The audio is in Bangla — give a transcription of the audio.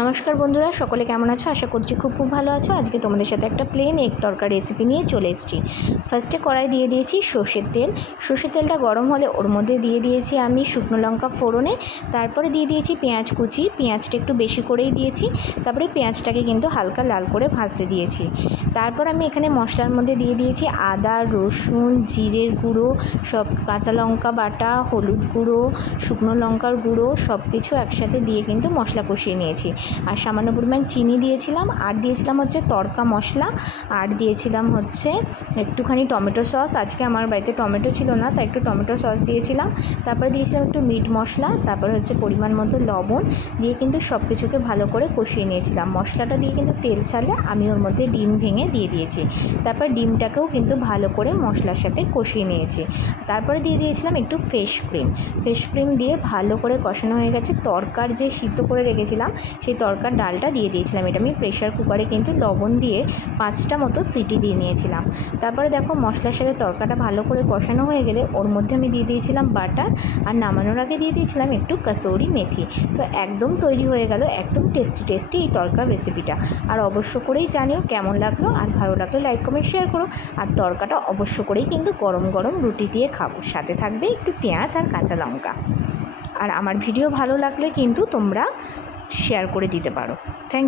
নমস্কার বন্ধুরা, সকলে কেমন আছো? আশা করছি খুব ভালো আছো। আজকে তোমাদের সাথে একটা প্লেন এগ তরকারি রেসিপি নিয়ে চলে এসেছি। ফার্স্টে কড়াই দিয়ে দিয়েছি সর্ষের তেলটা গরম হলে ওর মধ্যে দিয়ে দিয়েছি আমি শুকনো লঙ্কা ফোড়নে, তারপরে দিয়ে দিয়েছি পেঁয়াজ কুচি। পেঁয়াজটা একটু বেশি করেই দিয়েছি, তারপরে পেঁয়াজটাকে কিন্তু হালকা লাল করে ভাজতে দিয়েছি। তারপর আমি এখানে মশলার মধ্যে দিয়ে দিয়েছি আদা, রসুন, জিরের গুঁড়ো, সব কাঁচা লঙ্কা বাটা, হলুদ গুঁড়ো, শুকনো লঙ্কার গুঁড়ো সব কিছু একসাথে দিয়ে কিন্তু মশলা কষিয়ে নিয়েছি। আর সামান্য পরিমাণ চিনি দিয়েছিলাম, আর দিয়েছিলাম হচ্ছে তড়কা মশলা, আর দিয়েছিলাম হচ্ছে একটুখানি টমেটো সস। আজকে আমার বাড়িতে টমেটো ছিল না, তাই একটু টমেটো সস দিয়েছিলাম। তারপরে দিয়েছিলাম একটু মিট মশলা, তারপরে হচ্ছে পরিমাণ মতো লবণ দিয়ে কিন্তু সব কিছুকে ভালো করে কষিয়ে নিয়েছিলাম। মশলাটা দিয়ে কিন্তু তেল ছাড়লে আমি ওর মধ্যে ডিম ভেঙে দিয়ে দিয়েছি। তারপর ডিমটাকেও কিন্তু ভালো করে মশলার সাথে কষিয়ে নিয়েছি। তারপরে দিয়ে দিয়েছিলাম একটু ফ্রেশ ক্রিম দিয়ে ভালো করে কষানো হয়ে গেছে। তরকার যে সিদ্ধ করে রেখেছিলাম সেই তরকার ডালটা দিয়ে দিয়েছিলাম। এটা আমি প্রেশার কুকারে কিন্তু লবণ দিয়ে 5টা মতো সিটি দিয়ে নিয়েছিলাম। তারপরে দেখো মশলার সাথে তরকাটা ভালো করে কষানো হয়ে গেলে ওর মধ্যে আমি দিয়ে দিয়েছিলাম বাটার, আর নামানোর আগে দিয়ে দিয়েছিলাম একটু কাসৌরি মেথি। তো একদম তৈরি হয়ে গেল একদম টেস্টি এই তরকার রেসিপিটা। আর অবশ্য করেই জানিও কেমন লাগলো, আর ভালো লাগলে লাইক কমেন্ট শেয়ার করো। আর তরকাটা অবশ্য করেই কিন্তু গরম গরম রুটি দিয়ে খাবো, সাথে থাকবে একটু পেঁয়াজ আর কাঁচা লঙ্কা। আর আমার ভিডিও ভালো লাগলে কিন্তু তোমরা শেয়ার করে দিতে পারো। Thank you.